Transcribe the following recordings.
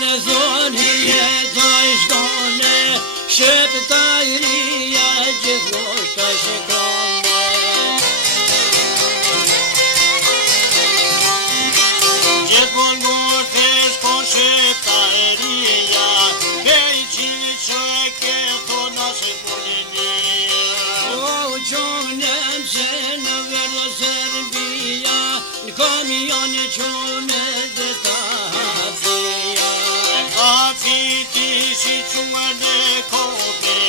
të thonë jetoj shkone, shqiptaria gjithmonë ka shikone. Gjithmonë mund të shkon shqiptaria, pej qili që e ke thona se polinia. O qonem se në verdo Serbia, në kamion e qome dhe ta hafia. Hafiti si qua dhe kove,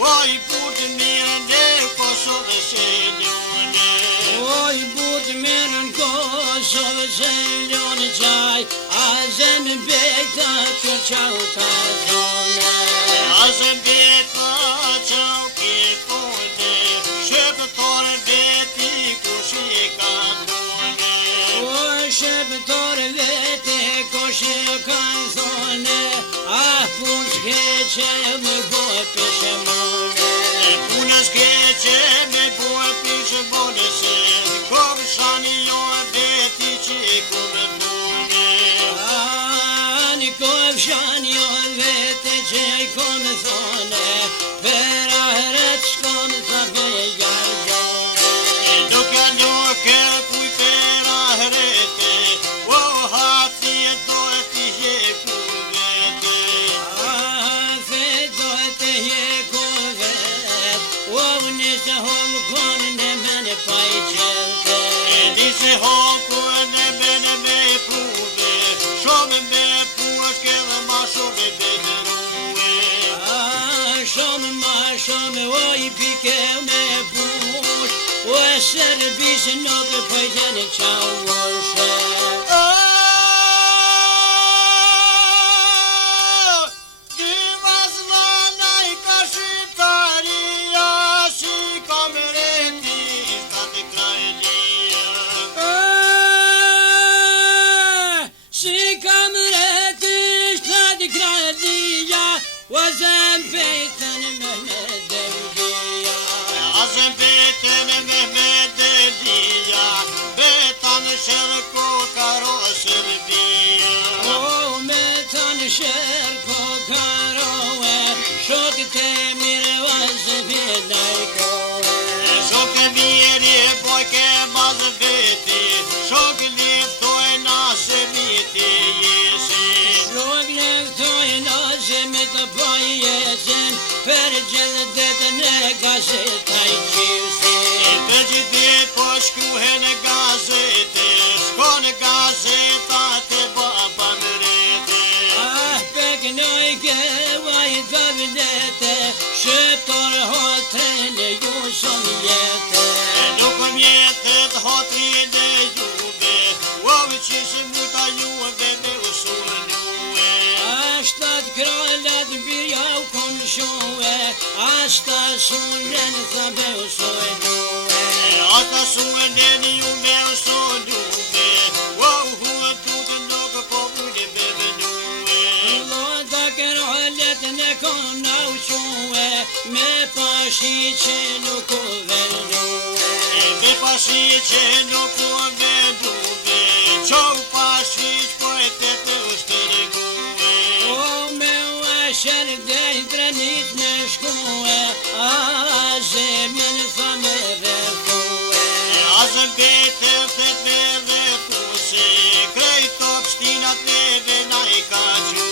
oj putë mirë dhe Kosovë se ljone. Oj putë mirë në Kosovë se ljone qaj, a zemë beta që qau ka thone. A zemë beta qau ki thone, shqiptore veti kush i ka thone. O shqiptore veti kush i ka thone, ah pun s'keqe me boj pishemone. Pun s'keqe me boj pishemone, se kove shani jo veti që i kove thone. Në kove shani jo veti që i kove thone, per ahret shkome tha beja gjone. Nuk e kuj per ahrete, o hati e dojt t'i heku vete. Hafi dojt t'i heku vet, o nisë homë kone në mene pa i qelte. Nisë homë kone mene me pruve, shumë me pushke dhe ma shumë me ruve. Shumë ma shumë, o i pike me push, o e Serbisë nuk e pojtene qau vëshe. Azem beyten Mehmet Evliya, betan şerko karo Serbiya. O metan şerko karo e, şok temir vazbinay koe. Şok temiri boyke mazbeti, şok liftoj nasibiti yesi. Şok liftoj nasibiti payezim, per gjeldetine gazetaj qivsi. Per gjithit po shkruhen gazete, shkon gazetat e baba në rete. Ah, peknoj ke vaj davlete, shqiptor hotrin e ju shumë jete. Nuk mjetet hotrin e juve, uave qishë muta juve me usulue. Ashtat kralat birja u kom shue, ashta sunen thabe usulue. Ashta sunen ju me usulue, uau huatut nuk po ujde bevenue. Lota kralat ne kom na uque, me pashi që nuk u venue. Me pashi që nuk u venue, qov pashi që po e tete ushtërgue. O me uasher dhe i drenit me shkue, a zemin tha me rethue. A zem bete fet me rethuse, krejto pështinat neve na i ka que.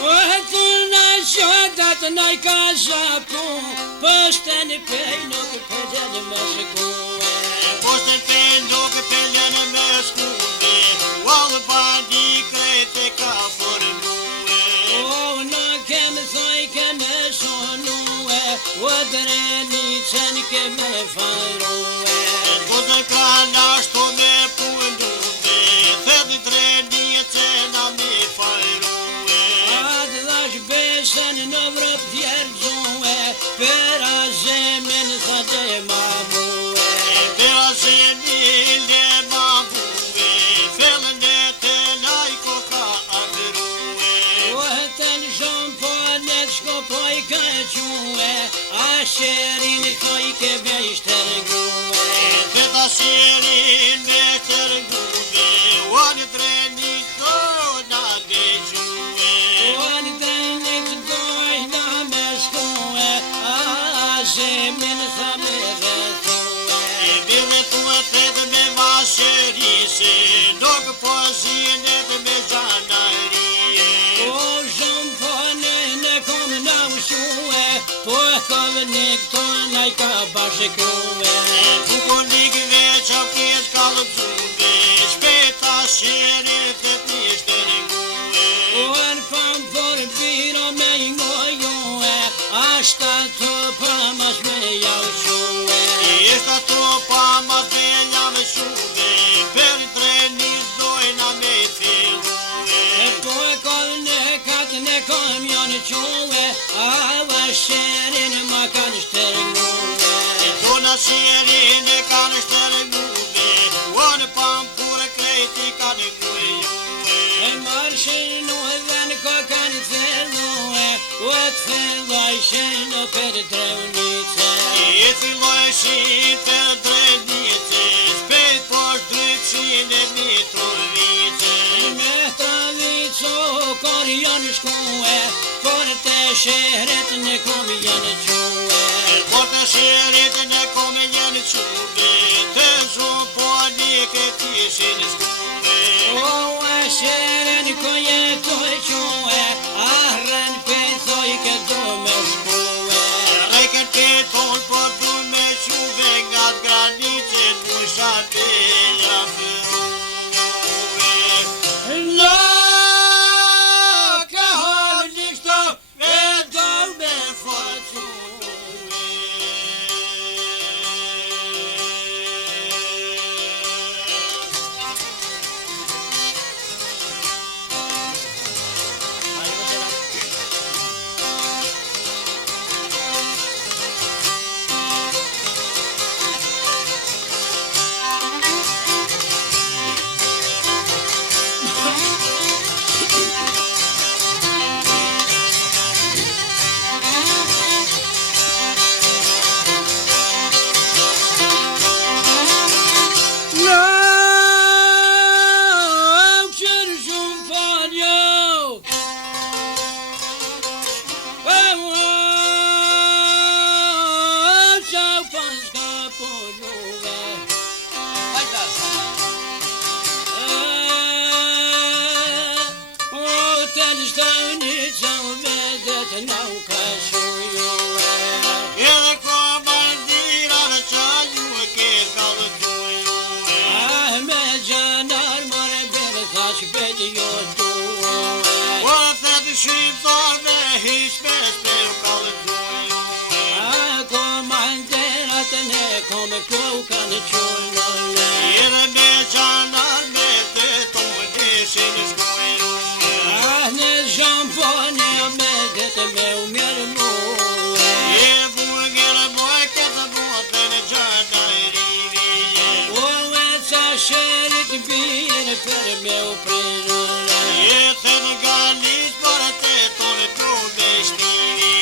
O të në shodat na i ka shapu, pështen pej nuk pëllen me shkue. Pështen pej nuk pëllen me shkue, wallë bandi krejt e ka formue. O në kem thoj keme sonue, o dreni qen keme fajrue. O dhe ka nashto me punduve, thedhi dreni e cena me fajrue. Atë dhash besen në vrëp djergjue, per a zemin tha dhe mamue. Per a zemin dhe mamue, fellën e të lajko ka agrue. O të në shumë po në të shko po i ka que, a sherin ka i ke bejsh tërgue. Të ta sherin me tërgue, o në dreni do na bejgjue. zemin sa me rëthue. E bile thuet me vashërisë, nuk po zinet me gjanarije. O zhëmpone në kom në ushue, po e kam në këto në i ka bashkue. Po një veç a pjes ka lëpzuve, shpeta shirit e t'ishte rëngue. O në pam për bino me ngojue, ashta të pamas me javshue. Ishta të pamas me javshue, për trenit dojna me fillue. Po e kom në katë në kom janë que, a vasherin ma kanë shtërngue. Po në shirin e kanë shtërngue, o në pam për krejti kanë ngujue. E marshin në dhe në ko kanë fillue, o të fillojshin për drevnice. E fillojshin për drevnice, shpejt po shdrypshin e Mitrovice. Me Mitrovico kor janë shkue, por të shehret në kom janë que. Por të shehret në kom janë que, të zhun po një këtishin shkue. O e sheren ko jetoj que, ahren pëthoj këto me shkue. Reken pëthoj po du me que, nga të granicet në shabelja fërue. Shqiptar me hishmesh me u kalëgjojnë. A komanderat ne kom ku kanë qojnë. Jere me gjanar me të tonë deshin shkojnë. A në zhampone me dhe të me u mjerë muë. Je burger moj këtë bote në gjanariri. O e ca shërit bjerë për me u prejnë. Je të galit për të tonë të me shtiri.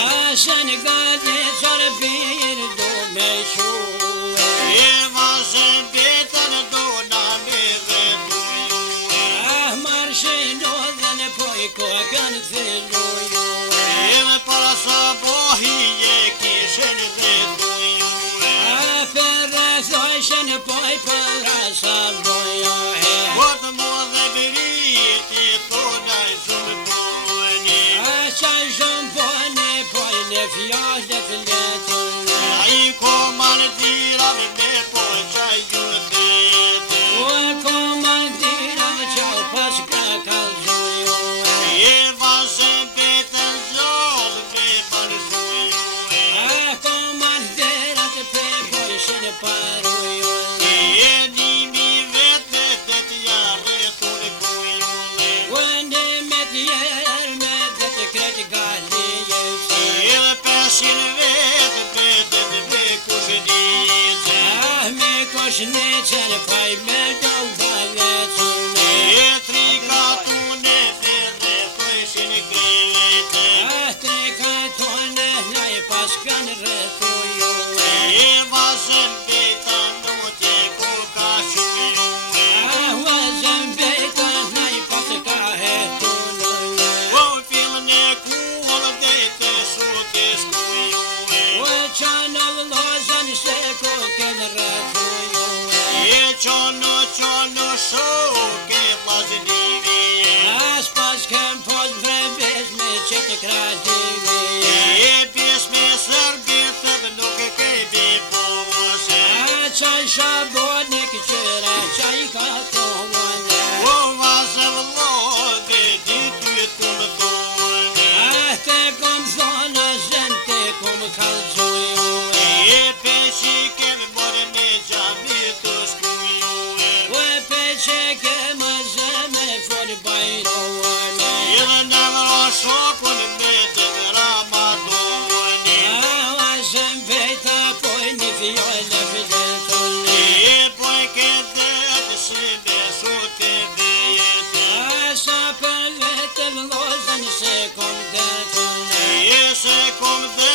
A shënë galit qërë bjerë do me shue. Je vazën betën do na me dhe dujue. A marshin do dhe në poj kokën thillujue. Je me para sa bohi je kishen dhe dujue. A për rëthojshën poj për sa bojue. Vëtë mo dhe biriti tonaj shumë pojni. A qaj shumë pojni pojni fjallë fletune. A i komandirav me poj qaj jutete. O komandirav qaj pas ka kalzujue. Je vazën betën zollë me përzujue. A komandirat pe pojshin parujue. Je nimi vetë të t'jarë thunë kujule. O një tjerë me dhe të kretë galije. Je peshin vetë betën me kushnice. Ah me kushnice në paj me do baletune. Je trika tune fërre pojshin krevete. Ah trika tune naj pas kanë rëthujue. Je vazën betën në tje ku ka shujue. Ah vazën betën naj pas ka hetune. O fillën e kullë dhe të sute shkujue. O qonë shoke vllaznivi. As pas kem pos vreves me që të krativi. E pjes me sërbitët nuk e kebi pomose. Qaj shabone këqyra, qaj ka kohone. O vazë vllode, ditu e të më done. Te kom thonë zem, te kom kalzojue. E peqi kemi bërë me gjami të shkujue. O peqe kem zem e for bajroane. Edhe në vëra shokun me të ramadone. Zem veta poj një fjole filetone. E poj këtë të shime sote vete. Sa për vete vlozën se kom detone. E se kom dhe